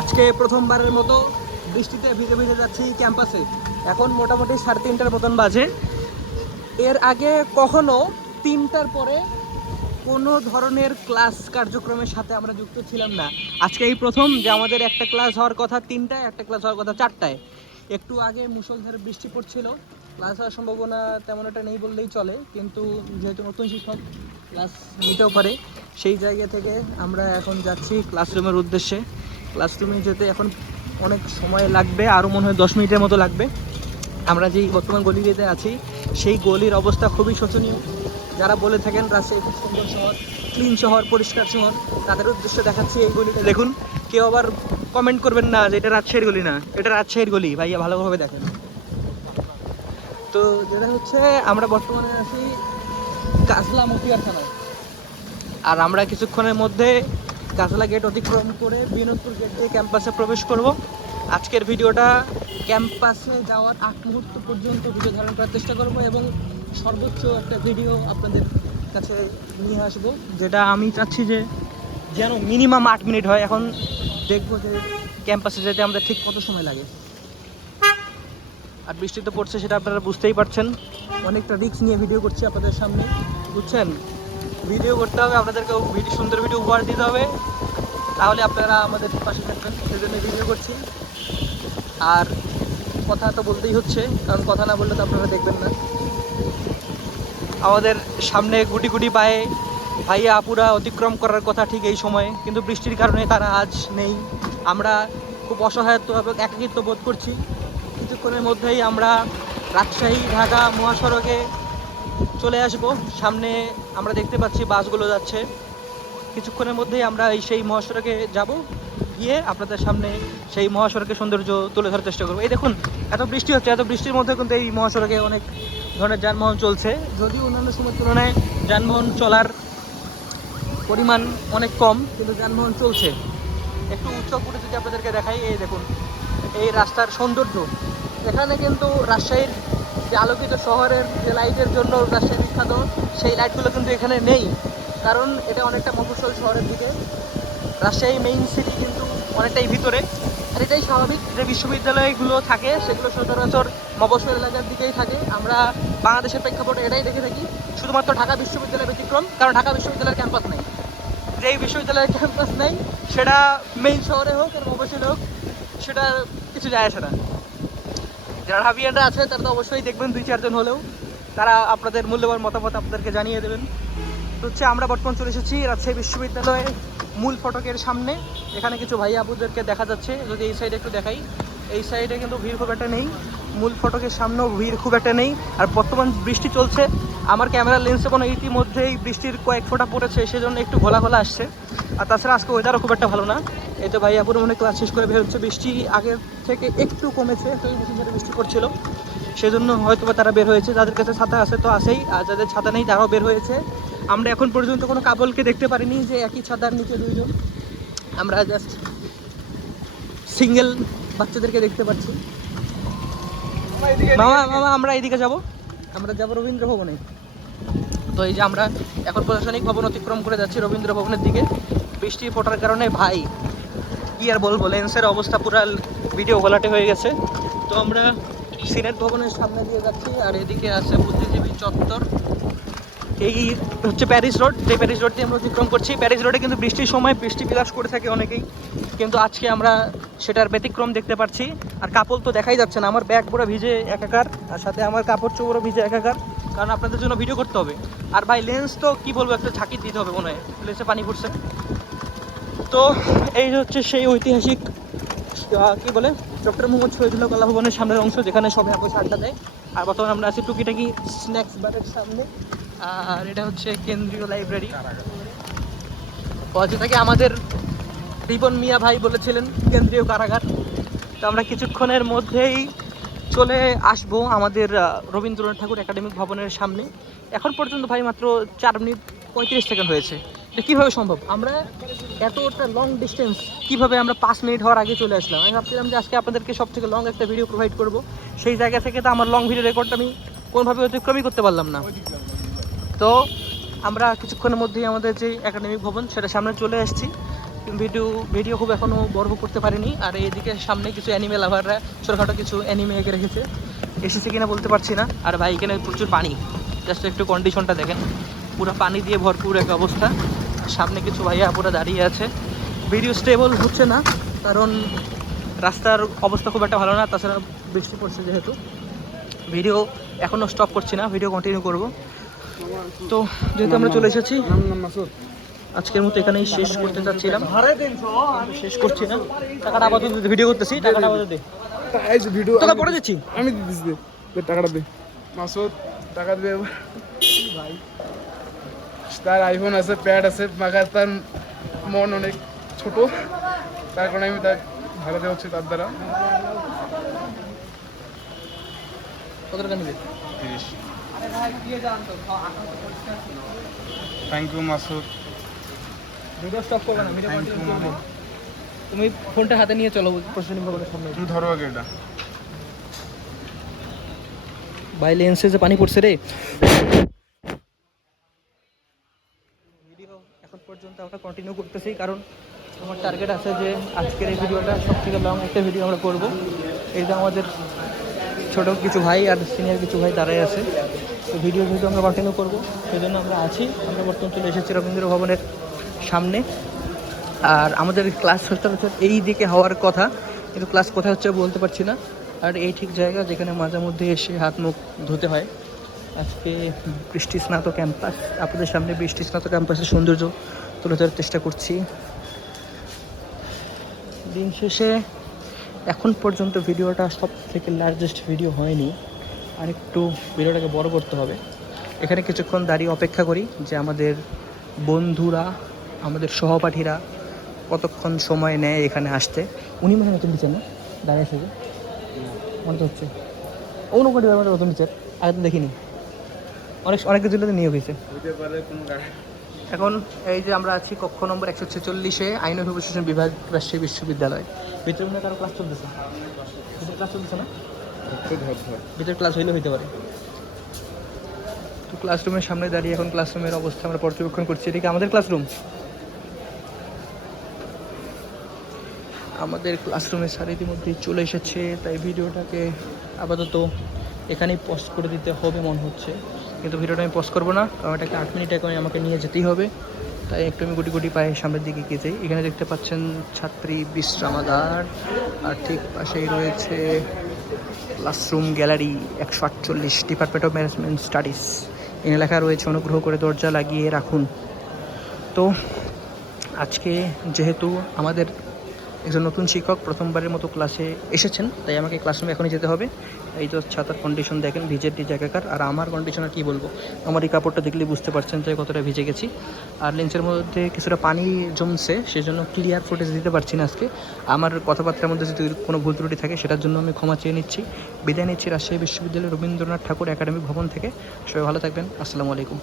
আজকে প্রথমবারের মতো বৃষ্টিতে ভিজে ভিজে যাচ্ছি ক্যাম্পাসে। এখন মোটামুটি 3:30টার মতন বাজে। এর আগে কখনো 3টার পরে কোনো ধরনের ক্লাস কার্যক্রমের সাথে আমরা যুক্ত ছিলাম না। আজকে এই প্রথম যে আমাদের একটা ক্লাস হওয়ার কথা 3টায়, একটা ক্লাস হওয়ার কথা 4টায়। একটু আগে মুষলধারে বৃষ্টি পড়ছিল, ক্লাস হওয়ার সম্ভাবনা তেমন একটা নেই বললেই চলে, কিন্তু যেহেতু নতুন শিক্ষক ক্লাস নিতেও পারে, সেই জায়গা থেকে আমরা এখন যাচ্ছি ক্লাসরুমের উদ্দেশ্যে। ক্লাসরুমে যেতে এখন অনেক সময় লাগবে, আরও মনে হয় 10 মিনিটের মতো লাগবে। আমরা যেই বর্তমান গলিতে আছি সেই গলির অবস্থা খুবই শোচনীয়। যারা বলে থাকেন রাজশাহী খুব সুন্দর শহর, ক্লিন শহর, পরিষ্কার শহর, তাদের উদ্দেশ্যে দেখাচ্ছি এই গলিটা দেখুন। কেউ আবার কমেন্ট করবেন না যে এটা রাজশাহীর গলি না, এটা রাজশাহীর গলি ভাইয়া, ভালোভাবে দেখেন। তো যেটা হচ্ছে আমরা বর্তমানে আছি কাজলা মতিয়ার থানায়, আর আমরা কিছুক্ষণের মধ্যে কাজলা গেট অতিক্রম করে বিনোদপুর গেট দিয়ে ক্যাম্পাসে প্রবেশ করব। আজকের ভিডিওটা ক্যাম্পাসে যাওয়ার আগ মুহূর্ত পর্যন্ত ভিডিও ধারণ করার চেষ্টা করব এবং সর্বোচ্চ একটা ভিডিও আপনাদের কাছে নিয়ে আসবো, যেটা আমি চাচ্ছি যে যেন মিনিমাম 8 মিনিট হয়। এখন দেখবো যে ক্যাম্পাসে যেতে আমাদের ঠিক কত সময় লাগে। আর বৃষ্টি তো পড়ছে, সেটা আপনারা বুঝতেই পারছেন। অনেকটা রিস্ক নিয়ে ভিডিও করছি আপনাদের সামনে, বুঝছেন। ভিডিও করতে হবে, আপনাদেরকে সুন্দর ভিডিও উপহার দিতে হবে, তাহলে আপনারা আমাদের পাশে থাকবেন, সেজন্য ভিডিও করছি। আর কথা তো বলতেই হচ্ছে, কারণ কথা না বললে তো আপনারা দেখবেন না। আমাদের সামনে গুটি গুটি পায়ে ভাইয়া আপুরা অতিক্রম করার কথা ঠিক এই সময়ে, কিন্তু বৃষ্টির কারণে তারা আজ নেই। আমরা খুব অসহায়ত্ব এবং একাকিত্ব বোধ করছি। কিছুক্ষণের মধ্যেই আমরা রাজশাহী ঢাকা মহাসড়কে চলে আসব। সামনে আমরা দেখতে পাচ্ছি বাসগুলো যাচ্ছে। কিছুক্ষণের মধ্যেই আমরা সেই মহাসড়কে যাব, গিয়ে আপনাদের সামনে সেই মহাসড়কের সৌন্দর্য তুলে ধরার চেষ্টা করবো। এই দেখুন, এত বৃষ্টি হচ্ছে, এত বৃষ্টির মধ্যে কিন্তু এই মহাসড়কে অনেক ধরনের যানবাহন চলছে। যদিও অন্যান্য সময়ের তুলনায় যানবাহন চলার পরিমাণ অনেক কম, কিন্তু যানবাহন চলছে। একটু উচ্চ করে যদি আপনাদেরকে দেখাই, এই দেখুন এই রাস্তার সৌন্দর্য। এখানে কিন্তু রাজশাহীর যে আলোকিত শহরের যে লাইটের জন্য রাজশাহী বিখ্যাত, সেই লাইটগুলো কিন্তু এখানে নেই, কারণ এটা অনেকটা মফস্বল শহরের দিকে। রাজশাহী মেইন সিটি কিন্তু অনেকটাই ভিতরে, আর এটাই স্বাভাবিক। যে বিশ্ববিদ্যালয়গুলো থাকে সেগুলো সচরাচর মফস্বল এলাকার দিকেই থাকে। আমরা বাংলাদেশের প্রেক্ষাপটে এটাই দেখে থাকি, শুধুমাত্র ঢাকা বিশ্ববিদ্যালয় ব্যতিক্রম, কারণ ঢাকা বিশ্ববিদ্যালয়ের ক্যাম্পাস নেই। যেই বিশ্ববিদ্যালয়ের ক্যাম্পাস নেই, সেটা মেইন শহরে হোক আর মফস্বলে হোক, সেটা কিছু যায় আসে না। যারা ঢাবিয়ানরা আছে তারা তো অবশ্যই দেখবেন 2-4 জন হলেও, তারা আপনাদের মূল্যবান মতামত আপনাদেরকে জানিয়ে দেবেন। তো হচ্ছে আমরা বর্তমান চলে এসেছি রাজশাহী বিশ্ববিদ্যালয়ের মূল ফটকের সামনে। এখানে কিছু ভাই আপুদেরকে দেখা যাচ্ছে, যদি এই সাইডে একটু দেখাই, এই সাইডে কিন্তু ভিড় খুব একটা নেই, মূল ফটকের সামনেও ভিড় খুব একটা নেই। আর বর্তমান বৃষ্টি চলছে, আমার ক্যামেরার লেন্সে কোনো ইতিমধ্যেই বৃষ্টির কয়েক ফোঁটা পড়েছে, সেজন্য একটু ঘোলা ঘোলা আসছে। আর তাছাড়া আজকে ওয়েদারও খুব একটা ভালো না। এই তো ভাই আপুর মনে ক্লাস শেষ করে বের হচ্ছে, বৃষ্টি আগের থেকে একটু কমেছে, একটু বেশি জোরে বৃষ্টি পড়ছিল, সেজন্য হয়তো বা তারা বের হয়েছে। যাদের কাছে ছাতা আছে তো আছেই, আর যাদের ছাতা নেই তারাও বের হয়েছে। আমরা এখন পর্যন্ত কোনো কাপলকে দেখতে পারিনি যে একই ছাতার নিচে 2 জন, আমরা জাস্ট সিঙ্গেল বাচ্চাদেরকে দেখতে পাচ্ছি। মামা মামা আমরা এইদিকে যাব, আমরা যাব রবীন্দ্র ভবনে। তো এই যে আমরা এখন প্রশাসনিক ভবন অতিক্রম করে যাচ্ছি রবীন্দ্র ভবনের দিকে। বৃষ্টি ফোটার কারণে ভাই কি আর বলবো, লেন্সের অবস্থা পুরো ভিডিও ঘোলাটে হয়ে গেছে। তো আমরা সিনেট ভবনের সামনে দিয়ে যাচ্ছি, আর এদিকে আছে বুদ্ধিজীবী চত্বর। এই হচ্ছে প্যারিস রোড, যে প্যারিস রোড দিয়ে আমরা অতিক্রম করছি। প্যারিস রোডে কিন্তু বৃষ্টির সময় বৃষ্টি বিলাস করে থাকে অনেকেই, কিন্তু আজকে আমরা সেটার ব্যতিক্রম দেখতে পাচ্ছি। আর কাপড় তো দেখাই যাচ্ছে না, আমার ব্যাগ পুরো ভিজে একাকার, আর সাথে আমার কাপড় চোপড়ও ভিজে একাকার, কারণ আপনাদের জন্য ভিডিও করতে হবে। আর ভাই লেন্স তো কি বলবো, একটা ঝাঁকি দিতে হবে মনে হয়, লেন্সে পানি পড়ছে। তো এই হচ্ছে সেই ঐতিহাসিক কি বলে ডক্টর মোহাম্মদ শহীদুল্লাহ কলা ভবনের সামনের অংশ, যেখানে সবাই বসে আড্ডা দেয়। আর বর্তমানে আমরা আছি টুকিটাকি স্ন্যাক্স বারের সামনে। আর এটা হচ্ছে কেন্দ্রীয় লাইব্রেরি, যেটাকে আমাদের রিপন মিয়া ভাই বলেছিলেন কেন্দ্রীয় কারাগার। তো আমরা কিছুক্ষণের মধ্যেই চলে আসবো আমাদের রবীন্দ্রনাথ ঠাকুর একাডেমিক ভবনের সামনে। এখন পর্যন্ত ভাই মাত্র 4 মিনিট 35 সেকেন্ড হয়েছে। এটা কীভাবে সম্ভব? আমরা এতটা লং ডিস্টেন্স কীভাবে আমরা 5 মিনিট হওয়ার আগে চলে আসলাম? আমি ভাবছিলাম যে আজকে আপনাদেরকে সব থেকে লং একটা ভিডিও প্রোভাইড করব, সেই জায়গা থেকে তো আমার লং ভিডিও রেকর্ডটা আমি কোনোভাবে অতিক্রমই করতে পারলাম না। তো আমরা কিছুক্ষণের মধ্যেই আমাদের যে একাডেমিক ভবন সেটা সামনে চলে আসছি। ভিডিও ভিডিও খুব এখনও বড় করতে পারিনি। আর এইদিকে সামনে কিছু অ্যানিমে লাভাররা ছোটোখাটো কিছু অ্যানিমে এঁকে রেখেছে, এসেছে কিনা বলতে পারছি না। আর ভাই এখানে প্রচুর পানি, জাস্ট একটু কন্ডিশনটা দেখেন, পুরো পানি দিয়ে ভরপুর এক অবস্থা। সামনে কিছু ভাইয়া পুরো দাঁড়িয়ে আছে। ভিডিও স্টেবল হচ্ছে না কারণ রাস্তার অবস্থা খুব একটা ভালো না, তাছাড়া বৃষ্টি পড়ছে যেহেতু। ভিডিও এখনও স্টপ করছি না, ভিডিও কন্টিনিউ করব। তো যেহেতু আমরা চলে এসেছি, আজকের মতো এখানেই শেষ করতে চাচ্ছিলাম, শেষ করছি না। টাকাটা আপাতত ভিডিও করতেছি, টাকাটা আপাতত দে, ভিডিও টাকা পরে দিচ্ছি, আমি দিচ্ছি, টাকাটা দে মাসুদ, টাকা দে ভাই। তার আইফোন আছে, প্যাড আছে, মাগার তার মন অনেক ছোট, তার কারণে আমি তার ভাড়া দেওয়া হচ্ছে তার দ্বারা। কত টাকা নিবে? 30। Thank you Masud. Video stop করবে না, ভিডিও কন্টিনিউ করবে। তুমি ফোনটা হাতে নিয়ে চলো প্রশাসনিক ভবনের সামনে। তুমি ধরো আগে এটা। ভাই লেন্সে যে পানি পড়ছে রে। ভিডিও এখন পর্যন্ত আমরা কন্টিনিউ করতেছি কারণ আমার টার্গেট আছে যে আজকের এই ভিডিওটা সবথেকে লং একটা ভিডিও আমরা করব। এই যে আমাদের ছোটো কিছু ভাই আর সিনিয়র কিছু ভাই দাঁড়ায় আছে, তো ভিডিও আমরা কন্টিনিউ করবো, সেই জন্য আমরা আছি। আমরা বর্তমানে চলে এসেছি রবীন্দ্র ভবনের সামনে। আর আমাদের ক্লাস হচ্ছে এই দিকে হওয়ার কথা, কিন্তু ক্লাস কোথায় হচ্ছে বলতে পারছি না। আর এই ঠিক জায়গা যেখানে মাঝে মধ্যে এসে হাত মুখ ধুতে হয়। আজকে বৃষ্টি স্নাত ক্যাম্পাস, আপনাদের সামনে বৃষ্টি স্নাত ক্যাম্পাসের সৌন্দর্য তুলে ধরার চেষ্টা করছি। দিন শেষে এখন পর্যন্ত ভিডিওটা সব থেকে লার্জেস্ট ভিডিও হয়নি, আর একটু ভিডিওটাকে বড় করতে হবে। এখানে কিছুক্ষণ দাঁড়িয়ে অপেক্ষা করি যে আমাদের বন্ধুরা, আমাদের সহপাঠীরা কতক্ষণ সময় নেয় এখানে আসতে। উনি মনে হয় নতুন টিচার না, দাঁড়িয়ে আছে মনে তো হচ্ছে অন্য কোনো ডিপার্টমেন্টের নতুন টিচার, আগে তো দেখিনি। অনেক কিছু নিয়োগ হয়েছে। এখন এই যে আমরা আছি কক্ষ নম্বর 146-এ, আইন ও প্রশাসন বিভাগ, রাজশাহী বিশ্ববিদ্যালয়। ভিতরে মনে কারো ক্লাস চলতেছে, ভিতরে ক্লাস চলতেছে না, ভিতরে ক্লাস হইলে হইতে পারে। তো ক্লাসরুমের সামনে দাঁড়িয়ে এখন ক্লাসরুমের অবস্থা আমরা পর্যবেক্ষণ করছি। এদিকে আমাদের ক্লাসরুম, আমাদের ক্লাসরুমের স্যার ইতিমধ্যেই চলে এসেছে, তাই ভিডিওটাকে আপাতত এখানেই পজ করে দিতে হবে মনে হচ্ছে। কিন্তু ভিডিওটা আমি পজ করবো না কারণ এটাকে 8 মিনিট করে আমাকে নিয়ে যেতেই হবে, তাই একটু আমি গুটি গুটি পায়ে সামনের দিকে এগিয়ে যাই। এখানে দেখতে পাচ্ছেন ছাত্রী বিশ্রামাগার, আর ঠিক পাশেই রয়েছে classroom gallery 148, department of management studies. এখানে লেখা রয়েছে অনুগ্রহ করে দরজা লাগিয়ে রাখুন। তো আজকে যেহেতু আমাদের একজন নতুন শিক্ষক প্রথমবারের মতো ক্লাসে এসেছেন, তাই আমাকে ক্লাসরুমে এখনই যেতে হবে। এই তো ছাতার কন্ডিশন দেখেন, ভিজের জায়গাকার। আর আমার কন্ডিশন আর কী বলবো, আমার এই কাপড়টা দেখলে বুঝতে পারছেন যে কতটা ভিজে গেছি। আর লেন্সের মধ্যে কিছুটা পানি জমছে, সেজন্য ক্লিয়ার ফুটেজ দিতে পারছি না আজকে। আমার কথাবার্তার মধ্যে যদি কোনো ভুল ত্রুটি থাকে সেটার জন্য আমি ক্ষমা চেয়ে নিচ্ছি। বিদায় নিচ্ছি রাজশাহী বিশ্ববিদ্যালয় রবীন্দ্রনাথ ঠাকুর একাডেমিক ভবন থেকে। সবাই ভালো থাকবেন, আসসালামু আলাইকুম।